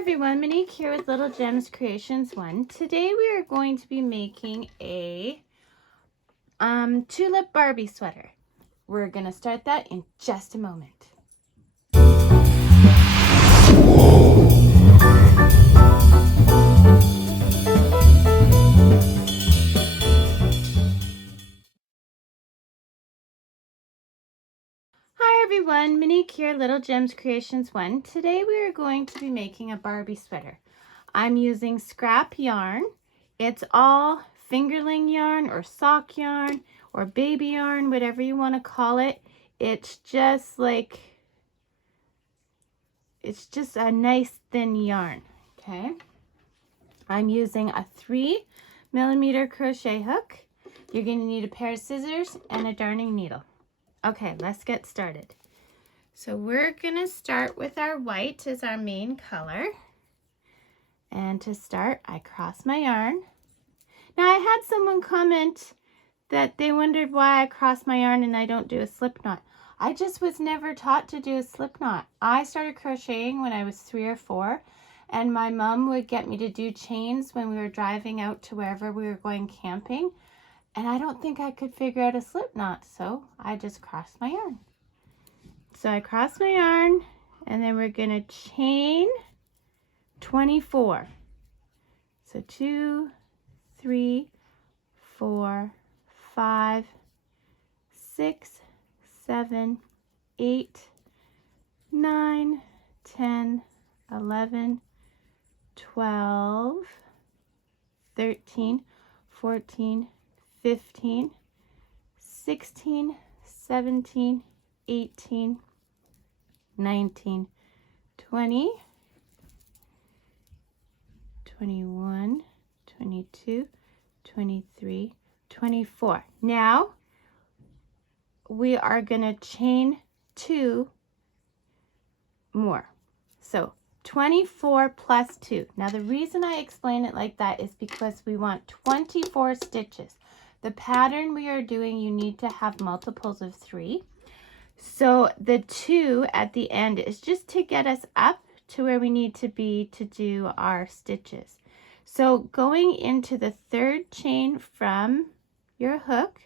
everyone, Monique here with Little Gems Creations 1. Today we are going to be making a tulip Barbie sweater. We're going to start that in just a moment. Hi everyone, Monique here, Little Gems Creations 1. Today we are going to be making a Barbie sweater. I'm using scrap yarn. It's all fingerling yarn or sock yarn or baby yarn, whatever you want to call it. It's just a nice thin yarn, okay? I'm using a 3mm crochet hook. You're going to need a pair of scissors and a darning needle. Okay, let's get started. So we're going to start with our white as our main color. And to start, I cross my yarn. Now I had someone comment that they wondered why I cross my yarn and I don't do a slip knot. I just was never taught to do a slip knot. I started crocheting when I was 3 or 4, and my mom would get me to do chains when we were driving out to wherever we were going camping, and I don't think I could figure out a slip knot, so I just crossed my yarn. So I cross my yarn, and then we're going to chain 24. So 2, 3, 4, 5, 6, 7, 8, 9, 10, 11, 12, 13, 14, 15, 16, 17, 18, 19, 20, 21, 22, 23, 24. Now we are going to chain 2 more. So 24 plus 2. Now the reason I explain it like that is because we want 24 stitches. The pattern we are doing, you need to have multiples of 3. So the 2 at the end is just to get us up to where we need to be to do our stitches. So going into the 3rd chain from your hook,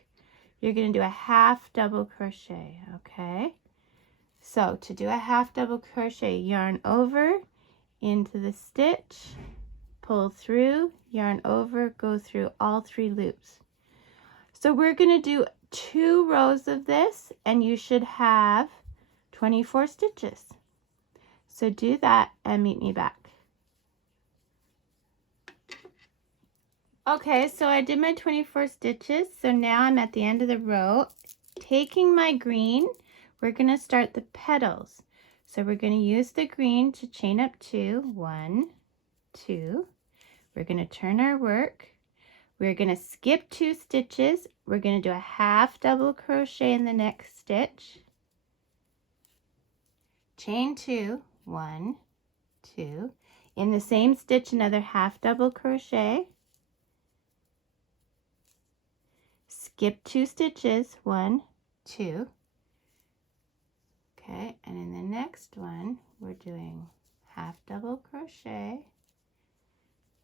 you're going to do a half double crochet, okay? So to do a half double crochet, yarn over into the stitch, pull through, yarn over, go through all 3 loops. So we're going to do 2 rows of this, and you should have 24 stitches. So do that and meet me back. Okay, so I did my 24 stitches. So now I'm at the end of the row. Taking my green, we're going to start the petals. So we're going to use the green to chain up 2. 1, 2. We're going to turn our work. We're going to skip 2 stitches. We're going to do a half double crochet in the next stitch. Chain 2. 1, 2. In the same stitch, another half double crochet. Skip 2 stitches. 1, 2. Okay, and in the next one, we're doing half double crochet,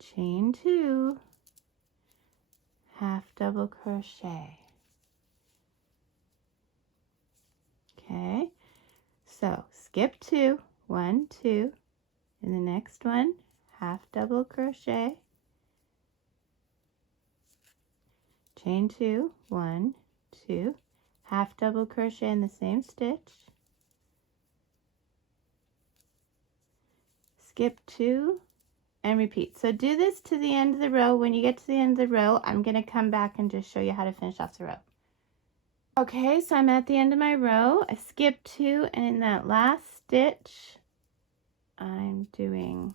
chain 2, half double crochet. Okay, so skip 2, 1, 2. In the next one, half double crochet, chain 2, 1, 2, half double crochet in the same stitch, skip 2, and repeat. So do this to the end of the row. When you get to the end of the row, I'm going to come back and just show you how to finish off the row. Okay, so I'm at the end of my row. I skipped 2, and in that last stitch, I'm doing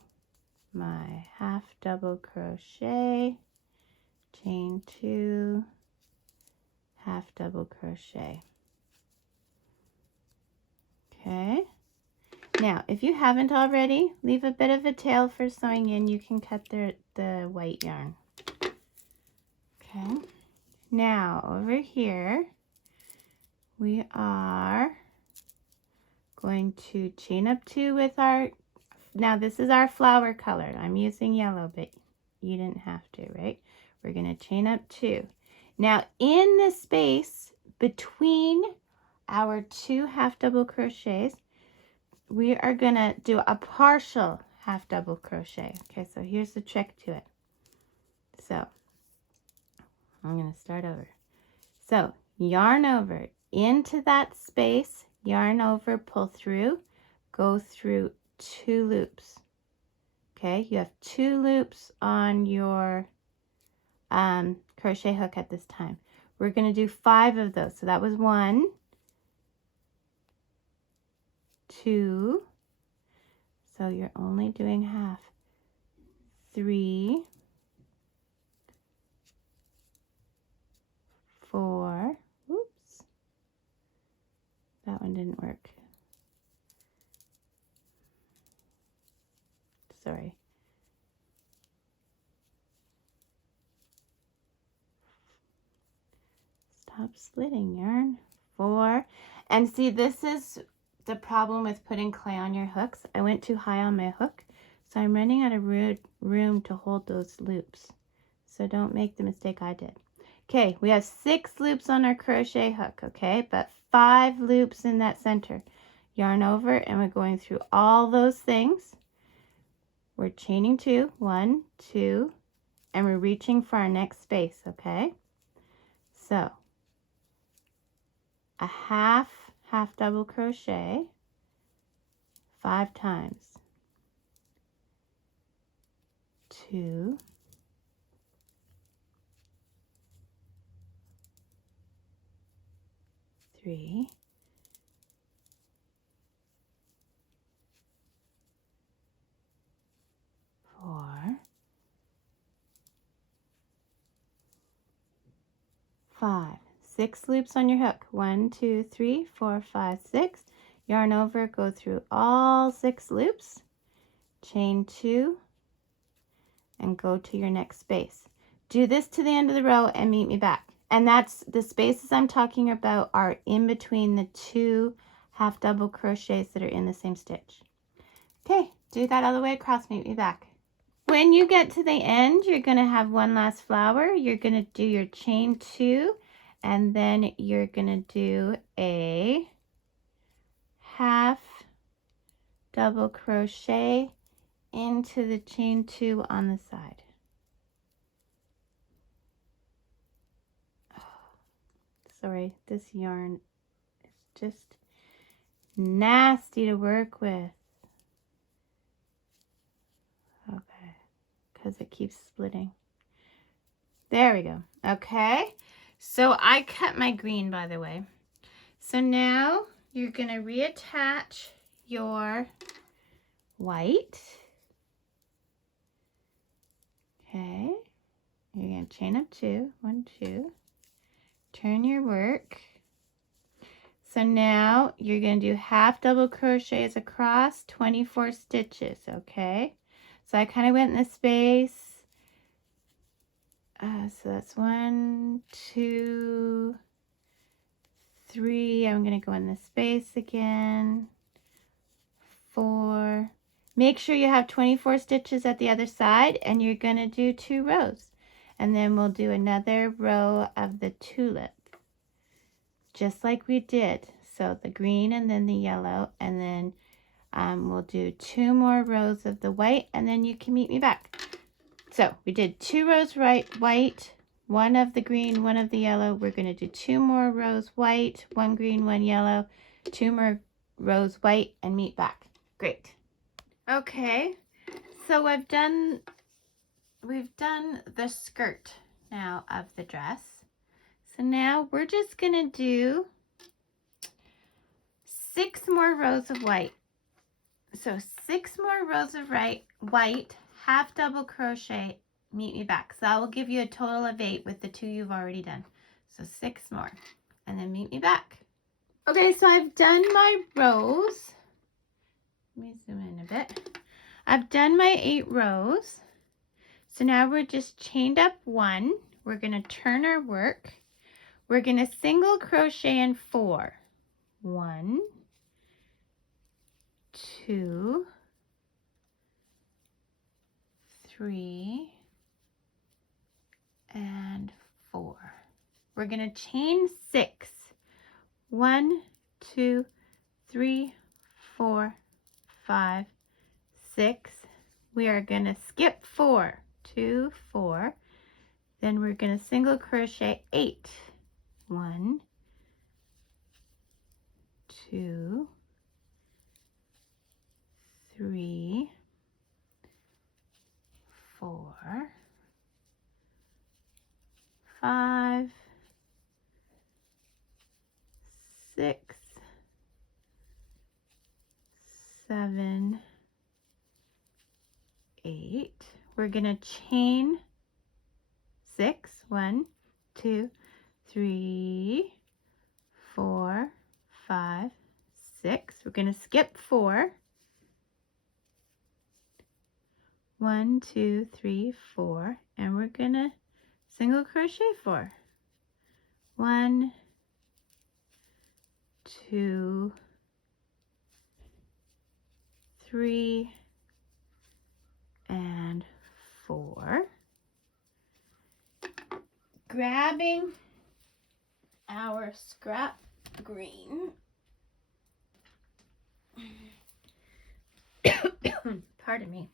my half double crochet, chain 2, half double crochet. Okay. Now, if you haven't already, leave a bit of a tail for sewing in. You can cut the white yarn. Okay. Now, over here, we are going to chain up 2 with our now this is our flower color. I'm using yellow, but you didn't have to, right? We're going to chain up 2. Now in the space between our 2 half double crochets, we are going to do a partial half double crochet. Okay, so here's the trick to it. So I'm going to start over. So yarn over into that space, yarn over, pull through, go through 2 loops. Okay, you have 2 loops on your crochet hook at this time. We're going to do 5 of those. So that was 1, 2, so you're only doing half, 3, 4, oops, that one didn't work. Sorry. Stop splitting yarn. 4. And see, this is the problem with putting clay on your hooks. I went too high on my hook, so I'm running out of room to hold those loops. So don't make the mistake I did. Okay, we have 6 loops on our crochet hook, okay, but 5 loops in that center. Yarn over, and we're going through all those things. We're chaining 2, 1, 2, and we're reaching for our next space, okay? So a half double crochet 5 times. 2, 3, 4, 5. 6 loops on your hook. 1, 2, 3, 4, 5, 6. Yarn over, go through all 6 loops, chain 2, and go to your next space. Do this to the end of the row and meet me back. And that's the spaces I'm talking about are in between the 2 half double crochets that are in the same stitch. Okay, do that all the way across, meet me back. When you get to the end, you're going to have one last flower. You're going to do your chain 2, and then you're going to do a half double crochet into the chain 2 on the side. Sorry, this yarn is just nasty to work with. Okay, because it keeps splitting. There we go. Okay, so I cut my green, by the way. So now you're going to reattach your white. Okay, you're going to chain up 2, 1, 2. Turn your work. So now you're going to do half double crochets across 24 stitches, okay? So I kind of went in this space. So that's 1, 2, 3. I'm going to go in this space again. 4. Make sure you have 24 stitches at the other side, and you're going to do 2 rows. And then we'll do another row of the tulip, just like we did. So the green and then the yellow, and then we'll do 2 more rows of the white, and then you can meet me back. So we did 2 rows white, 1 of the green, 1 of the yellow. We're going to do 2 more rows white, 1 green, 1 yellow, 2 more rows white, and meet back. Great. Okay, so we've done the skirt now of the dress. So now we're just going to do 6 more rows of white. So 6 more rows of white, half double crochet, meet me back. So I will give you a total of 8 with the 2 you've already done. So 6 more, and then meet me back. Okay, so I've done my rows. Let me zoom in a bit. I've done my 8 rows. So now we're just chained up 1. We're going to turn our work. We're going to single crochet in 4. 1, 2, 3, and 4. We're going to chain 6. 1, 2, 3, 4, 5, 6. We are going to skip 4, 2, 4. Then we're going to single crochet 8. 1, 2, 3, 4, 5, 6, 7, 8. We're going to chain 6. 1, 2, 3, 4, 5, 6. We're going to skip 4. 1, 2, 3, 4, and we're going to single crochet 4. 1, 2, 3, and 4. Grabbing our scrap green. Pardon me.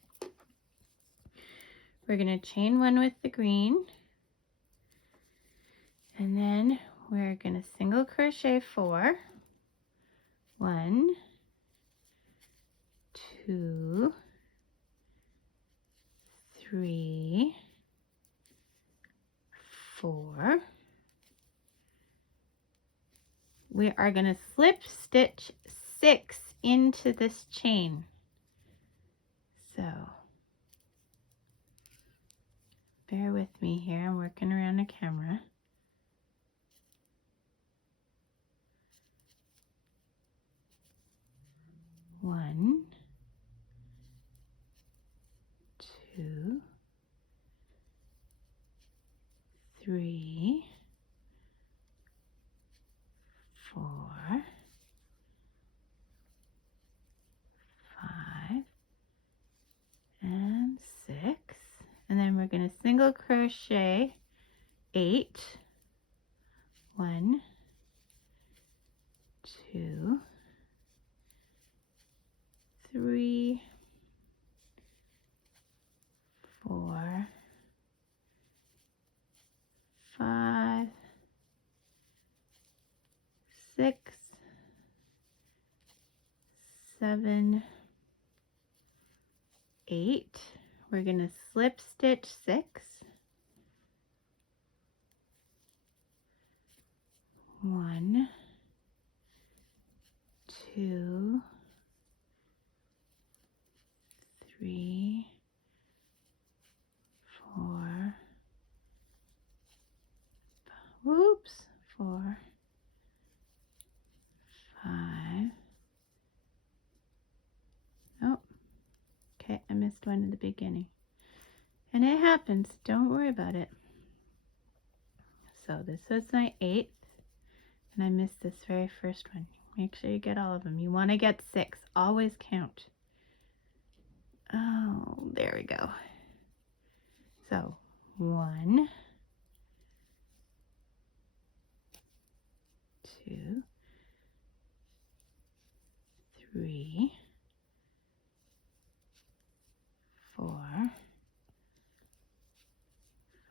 We're going to chain 1 with the green, and then we're going to single crochet 4. 1, 2, 3, 4. We are going to slip stitch 6 into this chain. So bear with me here, I'm working around the camera. One, 2, 3, 4, 5, and 6. And then we're going to single crochet 8. 1, 2, 3, 4, 5, 6, 7, 8. We're going to slip stitch 6. 1, 2, 3, 4, whoops, 4, 5. Oh, okay, I missed one at the beginning. And it happens, don't worry about it. So this was my 8th, and I missed this very first one. Make sure you get all of them. You want to get 6, always count. Oh, there we go. So 1, 2, 3, 4,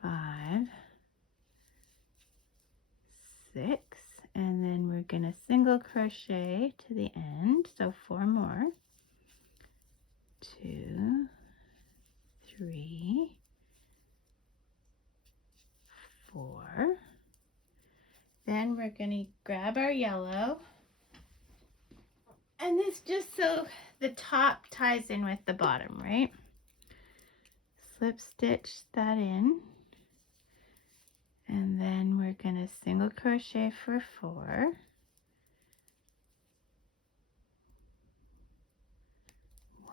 5, 6, and then we're going to single crochet to the end, so 4 more. 2, 3, 4. Then we're going to grab our yellow, and this just so the top ties in with the bottom, right? Slip stitch that in, and then we're going to single crochet for 4.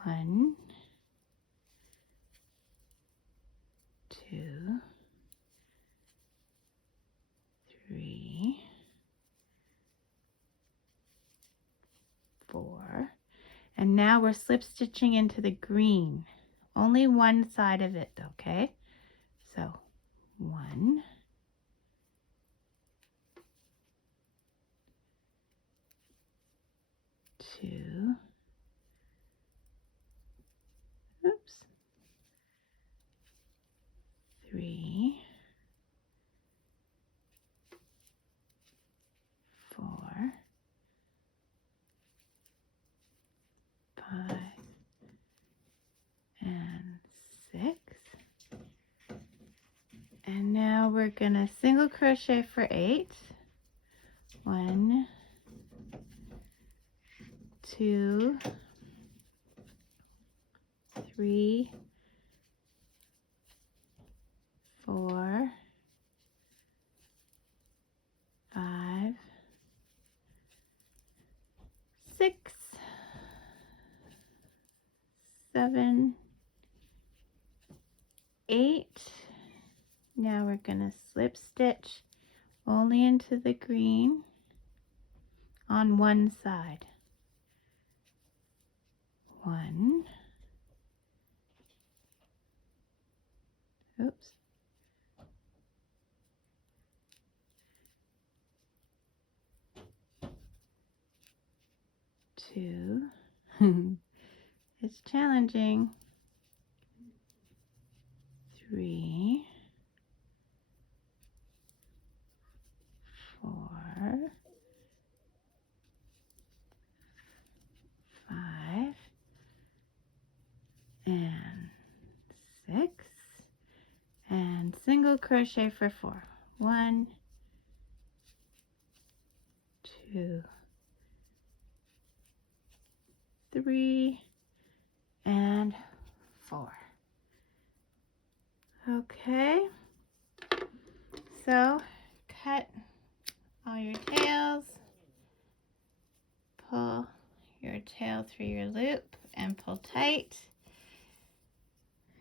1, 2, 3, 4, and now we're slip stitching into the green only one side of it, okay? So 1, 2, oops, 3, 4, 5, and 6. And now we're gonna single crochet for 8. 1, 2, 3, 4, 5, 6, 7, 8. Now we're gonna slip stitch only into the green on one side. 1, oops, 2, it's challenging, 3, 4, 5, and 6, and single crochet for 4. 1, 2, 3, and 4. Okay, so cut all your tails, pull your tail through your loop and pull tight.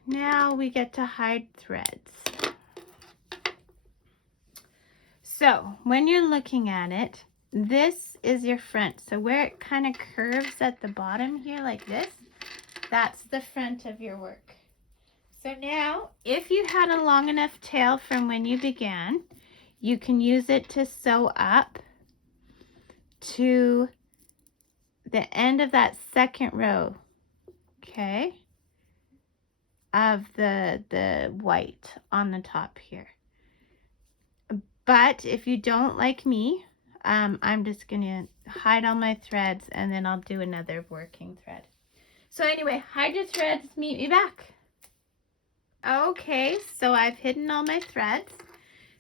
Now we get to hide threads. So when you're looking at it, this is your front. So where it kind of curves at the bottom here like this, that's the front of your work. So now, if you had a long enough tail from when you began, you can use it to sew up to the end of that second row, okay, of the white on the top here. But if you don't like me, I'm just gonna hide all my threads and then I'll do another working thread. So anyway, hide your threads, meet me back. Okay, so I've hidden all my threads.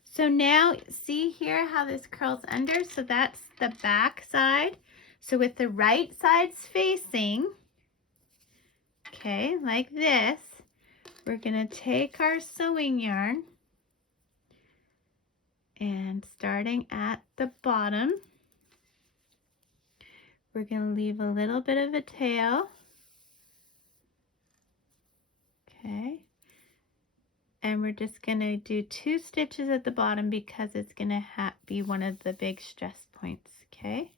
So now see here how this curls under? So that's the back side. So with the right sides facing, okay, like this, we're gonna take our sewing yarn and starting at the bottom, we're gonna leave a little bit of a tail, okay, and we're just gonna do 2 stitches at the bottom because it's gonna be one of the big stress points, okay?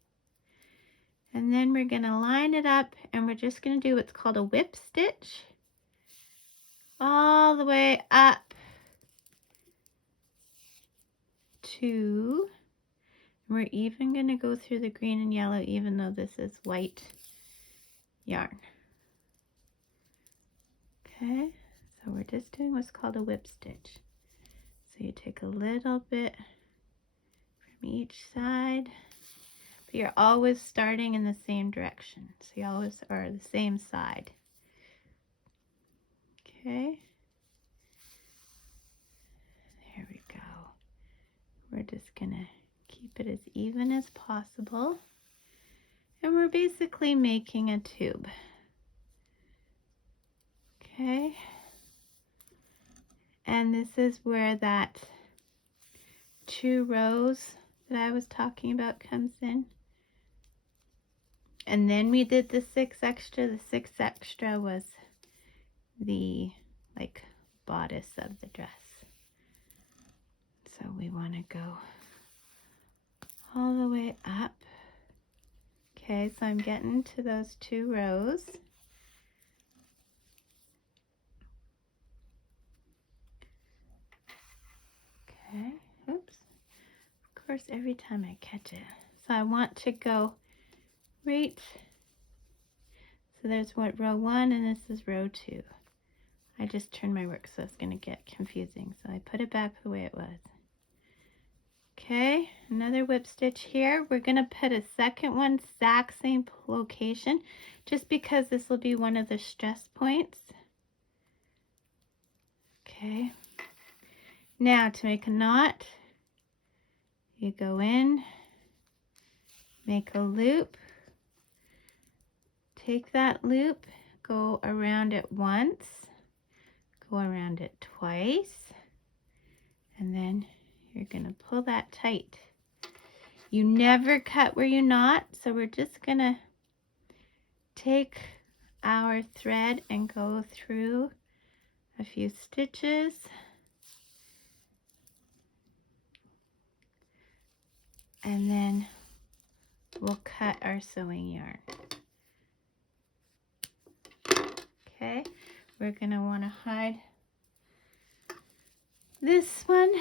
And then we're gonna line it up and we're just gonna do what's called a whip stitch all the way up to, we're even gonna go through the green and yellow even though this is white yarn. Okay, so we're just doing what's called a whip stitch. So you take a little bit from each side, but you're always starting in the same direction. So you always are the same side. Okay, there we go. We're just gonna keep it as even as possible. And we're basically making a tube. Okay, and this is where that 2 rows that I was talking about comes in. And then we did the 6 extra. The 6 extra was the like bodice of the dress. So we want to go all the way up. Okay, so I'm getting to those 2 rows. Okay, oops. Of course, every time I catch it. So I want to go right, so there's what, row 1, and this is row 2. I just turned my work, so it's going to get confusing. So I put it back the way it was. Okay, another whip stitch here. We're going to put a second one, exact same location, just because this will be one of the stress points. Okay, now to make a knot, you go in, make a loop, take that loop, go around it once, go around it twice, and then you're going to pull that tight. You never cut where you knot, so we're just going to take our thread and go through a few stitches. And then we'll cut our sewing yarn. Okay, we're going to want to hide this one.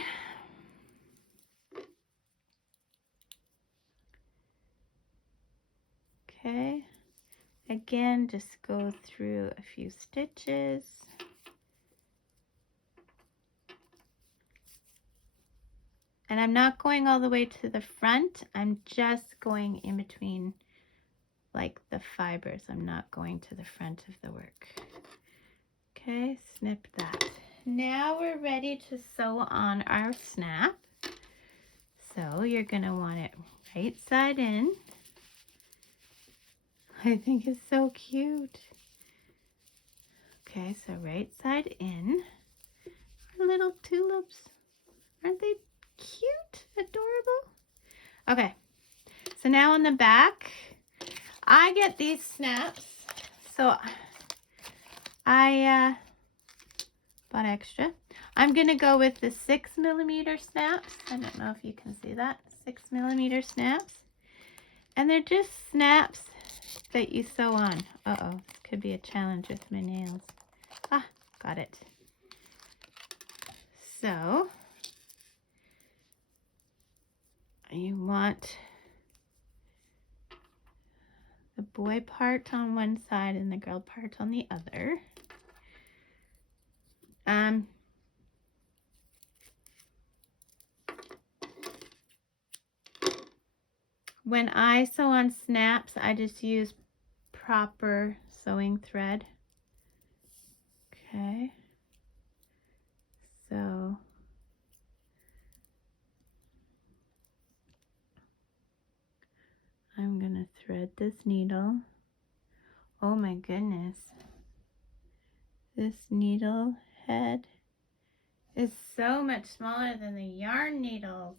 Okay, again, just go through a few stitches. And I'm not going all the way to the front. I'm just going in between, like, the fibers. I'm not going to the front of the work. Okay, snip that. Now we're ready to sew on our snap. So you're going to want it right side in. I think it's so cute. Okay, so right side in. Our little tulips. Aren't they cute? Adorable? Okay, so now on the back, I get these snaps. So I bought extra. I'm going to go with the 6mm snaps. I don't know if you can see that. 6mm snaps. And they're just snaps that you sew on. Uh-oh, could be a challenge with my nails. Ah, got it. So, you want the boy part on one side and the girl part on the other. When I sew on snaps, I just use proper sewing thread. Okay. So I'm going to thread this needle. Oh my goodness. This needle head is so much smaller than the yarn needle.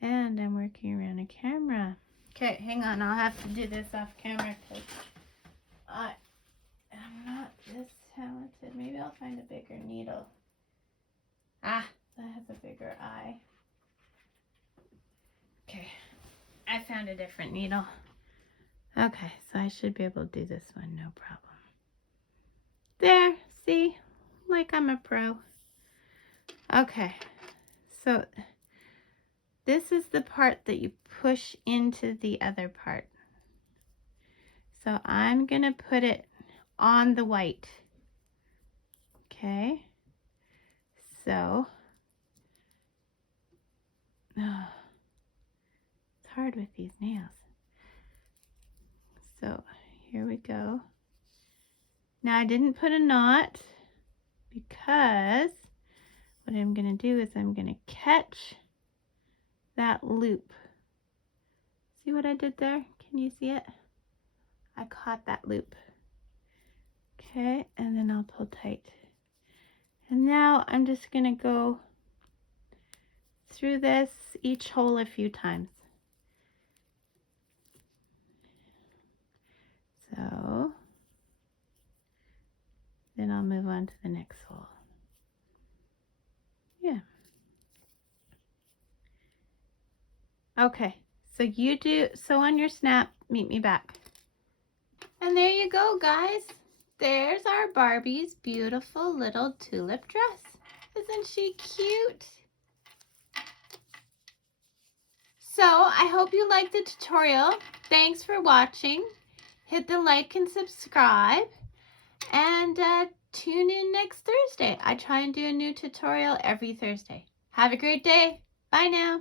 And I'm working around a camera. Okay, hang on. I'll have to do this off camera because I am not this talented. Maybe I'll find a bigger needle. Ah, that has a bigger eye. Okay, I found a different needle. Okay, so I should be able to do this one, no problem. There, see? Like I'm a pro. Okay, so this is the part that you push into the other part. So I'm going to put it on the white. Okay, so it's hard with these nails. So here we go. Now I didn't put a knot because what I'm going to do is I'm going to catch that loop. See what I did there? Can you see it? I caught that loop. Okay, and then I'll pull tight. And now I'm just going to go through this each hole a few times. So then I'll move on to the next hole. Yeah. Okay, so you do sew on your snap, meet me back. And there you go, guys. There's our Barbie's beautiful little tulip dress. Isn't she cute? So I hope you liked the tutorial. Thanks for watching. Hit the like and subscribe. And tune in next Thursday. I try and do a new tutorial every Thursday. Have a great day. Bye now.